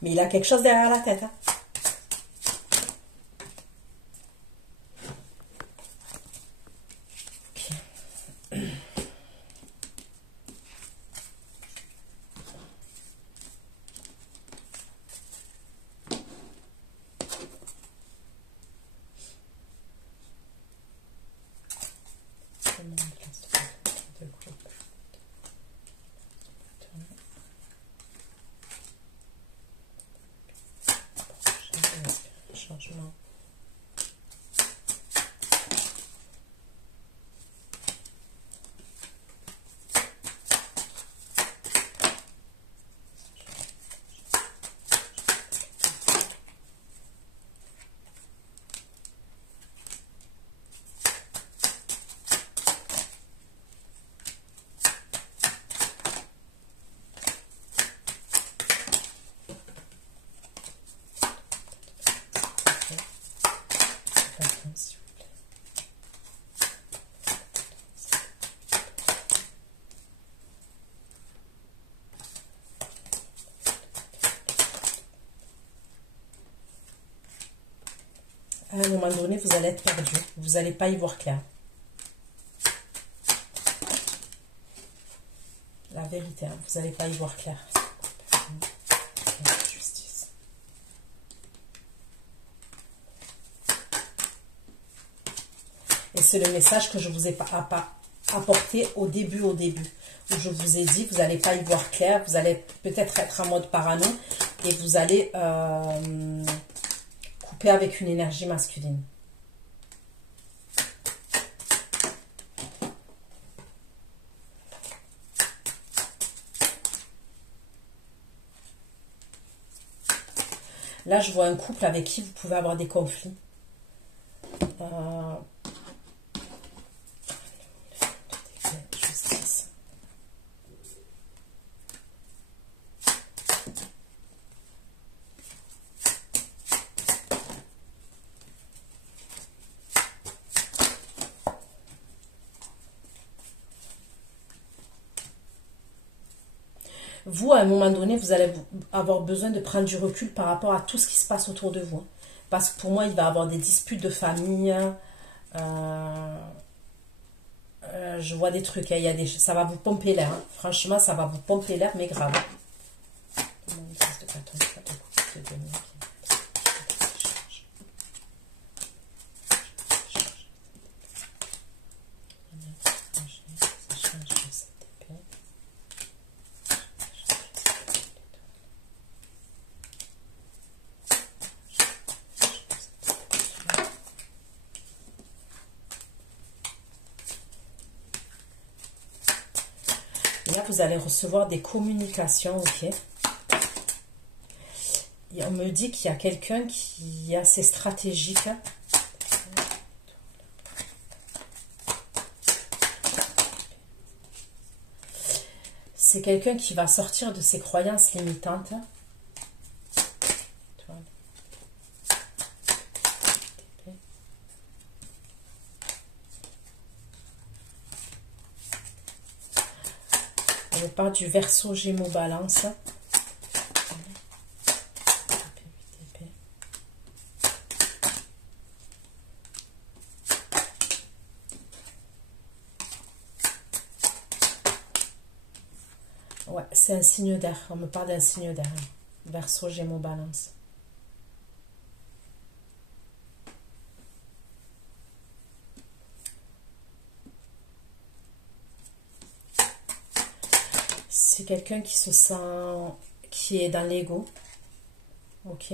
Mais il a quelque chose derrière la tête. Hein? Changement. À un moment donné, vous allez être perdu. Vous n'allez pas y voir clair. La vérité, hein, vous n'allez pas y voir clair. Justice. Et c'est le message que je vous ai pas apporté au début. Où je vous ai dit, vous n'allez pas y voir clair. Vous allez peut-être être en mode parano. Et vous allez... avec une énergie masculine. Là, je vois un couple avec qui vous pouvez avoir des conflits. Justice. Vous, à un moment donné, vous allez avoir besoin de prendre du recul par rapport à tout ce qui se passe autour de vous. Parce que pour moi, il va avoir des disputes de famille. Je vois des trucs, hein, il y a des, ça va vous pomper l'air. Hein. Franchement, ça va vous pomper l'air, mais grave. Et là, vous allez recevoir des communications, ok. Et on me dit qu'il y a quelqu'un qui est assez stratégique. C'est quelqu'un qui va sortir de ses croyances limitantes. On part du Verseau, Gémeaux, Balance. Ouais, c'est un signe d'air. On me parle d'un signe d'air. Verseau, Gémeaux, Balance. C'est quelqu'un qui se sent, qui est dans l'ego. Ok.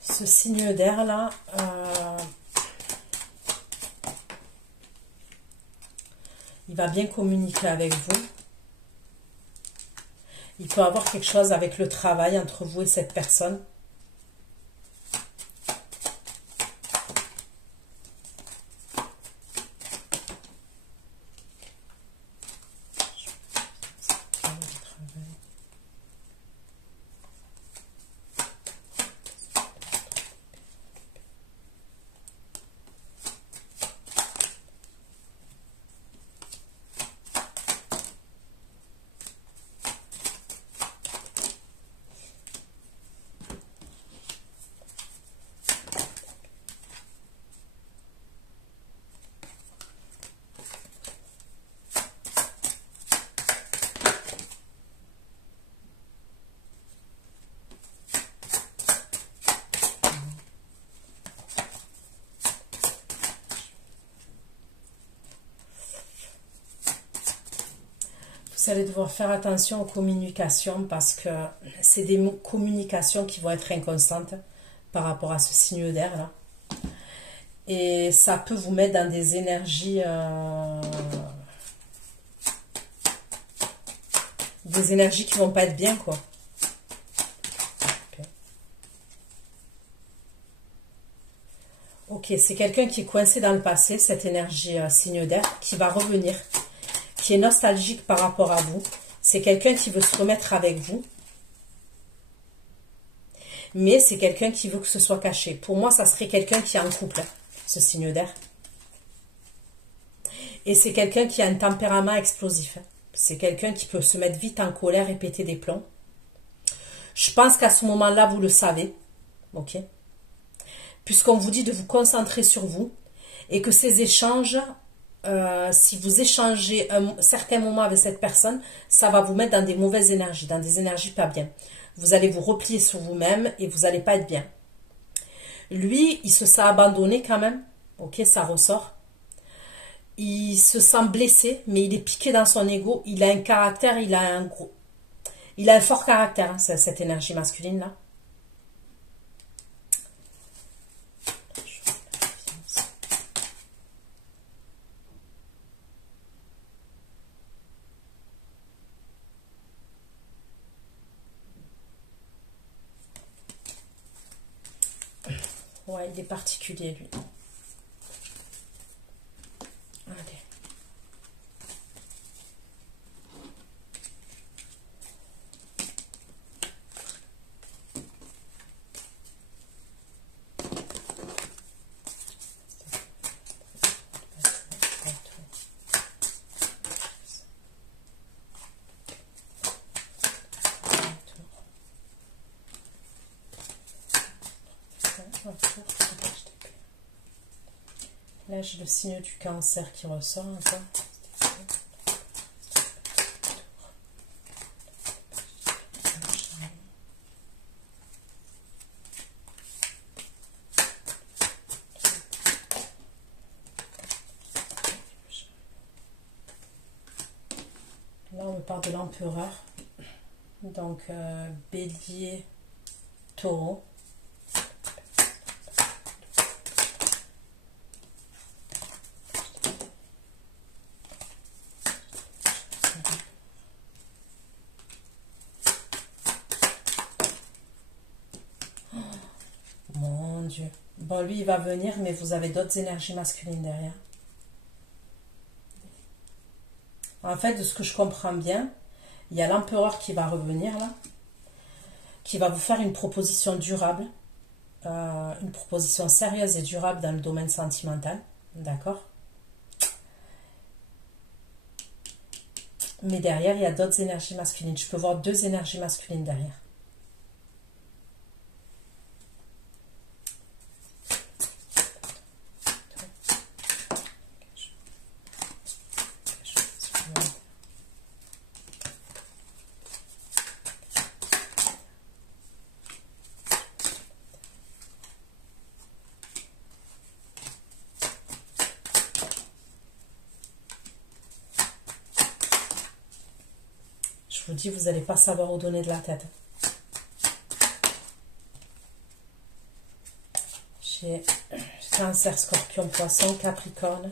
Ce signe d'air là, il va bien communiquer avec vous. Il peut avoir quelque chose avec le travail entre vous et cette personne. Vous allez devoir faire attention aux communications parce que c'est des communications qui vont être inconstantes par rapport à ce signe d'air là. Et ça peut vous mettre dans des énergies qui vont pas être bien quoi. Ok, c'est quelqu'un qui est coincé dans le passé, cette énergie signe d'air, qui va revenir, qui est nostalgique par rapport à vous. C'est quelqu'un qui veut se remettre avec vous. Mais c'est quelqu'un qui veut que ce soit caché. Pour moi, ça serait quelqu'un qui est en couple, ce signe d'air. Et c'est quelqu'un qui a un tempérament explosif. C'est quelqu'un qui peut se mettre vite en colère et péter des plombs. Je pense qu'à ce moment-là, vous le savez. Ok. Puisqu'on vous dit de vous concentrer sur vous. Et que ces échanges, si vous échangez un certain moment avec cette personne, ça va vous mettre dans des mauvaises énergies, dans des énergies pas bien. Vous allez vous replier sur vous-même et vous n'allez pas être bien. Lui, il se sent abandonné quand même. Ok, ça ressort. Il se sent blessé, mais il est piqué dans son ego. Il a un caractère, il a un fort caractère, hein, cette énergie masculine là. Ouais, il est particulier, lui. Allez. Là, j'ai le signe du cancer qui ressort encore. Là, on me parle de l'empereur. Donc, bélier, taureau. Mon Dieu. Bon, lui, il va venir, mais vous avez d'autres énergies masculines derrière. En fait, de ce que je comprends bien, il y a l'empereur qui va revenir là, qui va vous faire une proposition durable, une proposition sérieuse et durable dans le domaine sentimental. D'accord? Mais derrière, il y a d'autres énergies masculines. Je peux voir deux énergies masculines derrière. Je vous dis, vous n'allez pas savoir où donner de la tête. J'ai Cancer, Scorpion, Poisson, Capricorne.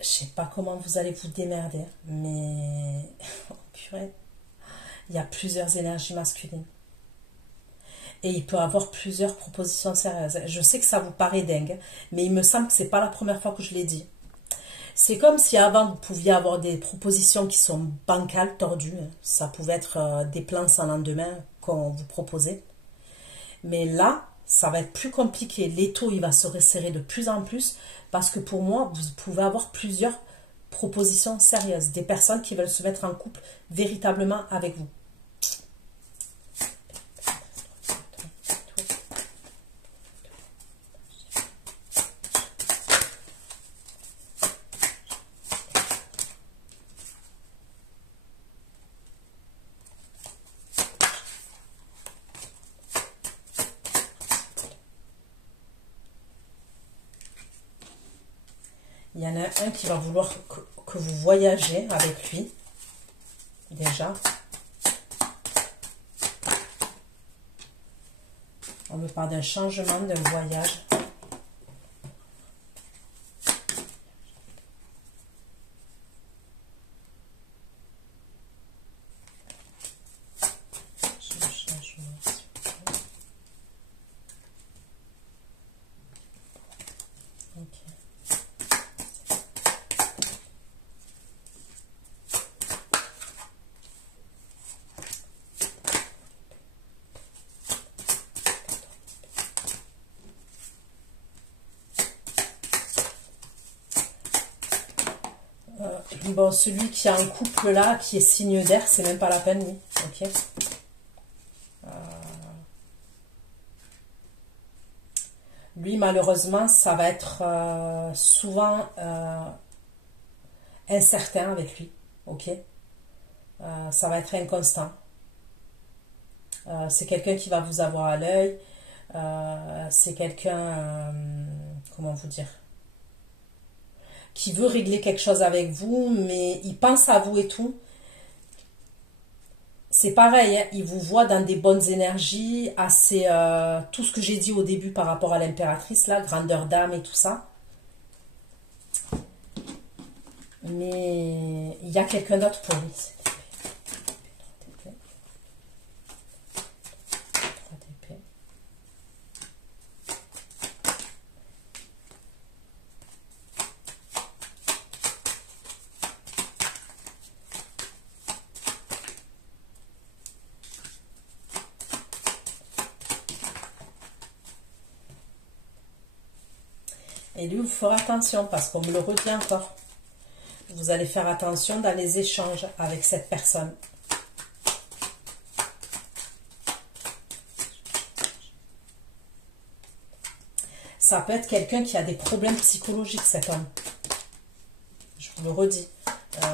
Je sais pas comment vous allez vous démerder, mais oh, purée, il y a plusieurs énergies masculines. Et il peut avoir plusieurs propositions sérieuses. Je sais que ça vous paraît dingue, mais il me semble que c'est pas la première fois que je l'ai dit. C'est comme si avant vous pouviez avoir des propositions qui sont bancales, tordues. Ça pouvait être des plans sans lendemain qu'on vous proposait. Mais là, ça va être plus compliqué. L'étau, il va se resserrer de plus en plus parce que pour moi, vous pouvez avoir plusieurs propositions sérieuses. Des personnes qui veulent se mettre en couple véritablement avec vous. Il y en a un qui va vouloir que vous voyagez avec lui, déjà. On me parle d'un changement, d'un voyage. Bon, celui qui a un couple là, qui est signe d'air, c'est même pas la peine, oui. Ok. Lui, malheureusement, ça va être souvent incertain avec lui. Ok. Ça va être inconstant. C'est quelqu'un qui va vous avoir à l'œil. C'est quelqu'un, comment vous dire, qui veut régler quelque chose avec vous, mais il pense à vous et tout. C'est pareil, hein, il vous voit dans des bonnes énergies, assez, tout ce que j'ai dit au début par rapport à l'impératrice, là, grandeur d'âme et tout ça. Mais il y a quelqu'un d'autre pour lui. Et lui, vous ferez attention parce qu'on me le redit encore. Vous allez faire attention dans les échanges avec cette personne. Ça peut être quelqu'un qui a des problèmes psychologiques, cet homme. Je vous le redis.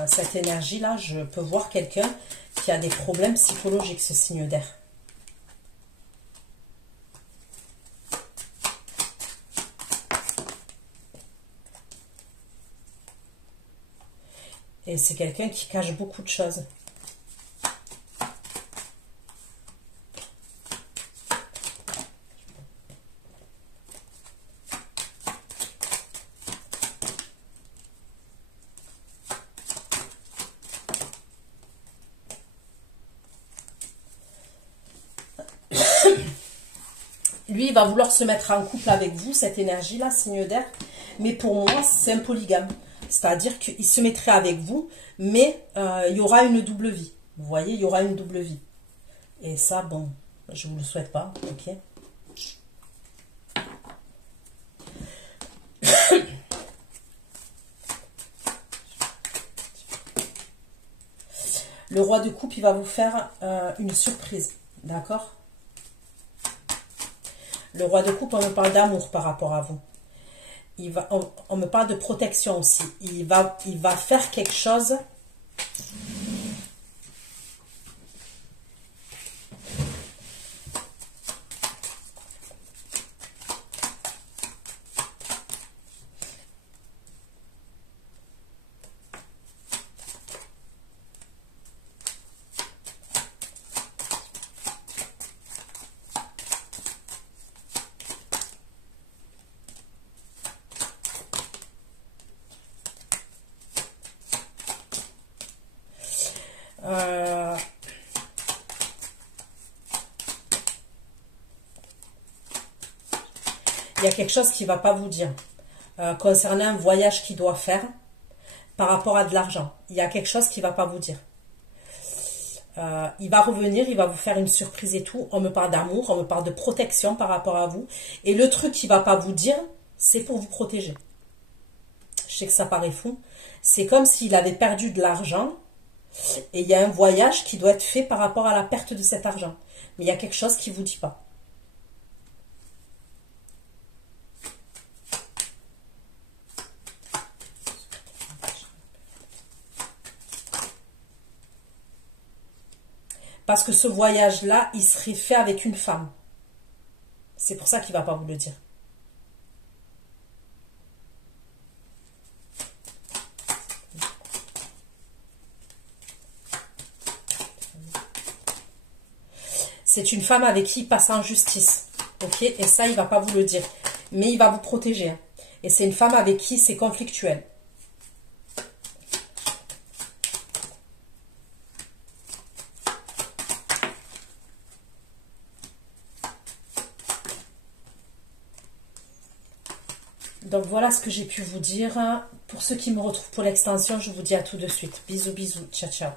Cette énergie-là, je peux voir quelqu'un qui a des problèmes psychologiques, ce signe d'air. Et c'est quelqu'un qui cache beaucoup de choses. Lui, il va vouloir se mettre en couple avec vous, cette énergie-là, signe d'air. Mais pour moi, c'est un polygame. C'est-à-dire qu'il se mettrait avec vous, mais il y aura une double vie. Vous voyez, il y aura une double vie. Et ça, bon, je ne vous le souhaite pas, ok? Le roi de coupe, il va vous faire une surprise, d'accord? Le roi de coupe, on me parle d'amour par rapport à vous. On me parle de protection aussi. Il va faire quelque chose. Il y a quelque chose qui ne va pas vous dire concernant un voyage qu'il doit faire par rapport à de l'argent. Il y a quelque chose qui ne va pas vous dire. Il va revenir, il va vous faire une surprise et tout. On me parle d'amour, on me parle de protection par rapport à vous. Et le truc qu'il ne va pas vous dire, c'est pour vous protéger. Je sais que ça paraît fou. C'est comme s'il avait perdu de l'argent et il y a un voyage qui doit être fait par rapport à la perte de cet argent. Mais il y a quelque chose qui ne vous dit pas. Parce que ce voyage-là, il serait fait avec une femme. C'est pour ça qu'il ne va pas vous le dire. C'est une femme avec qui il passe en justice. Ok? Et ça, il ne va pas vous le dire. Mais il va vous protéger. Et c'est une femme avec qui c'est conflictuel. Donc voilà ce que j'ai pu vous dire. Pour ceux qui me retrouvent pour l'extension, je vous dis à tout de suite. Bisous, bisous. Ciao, ciao.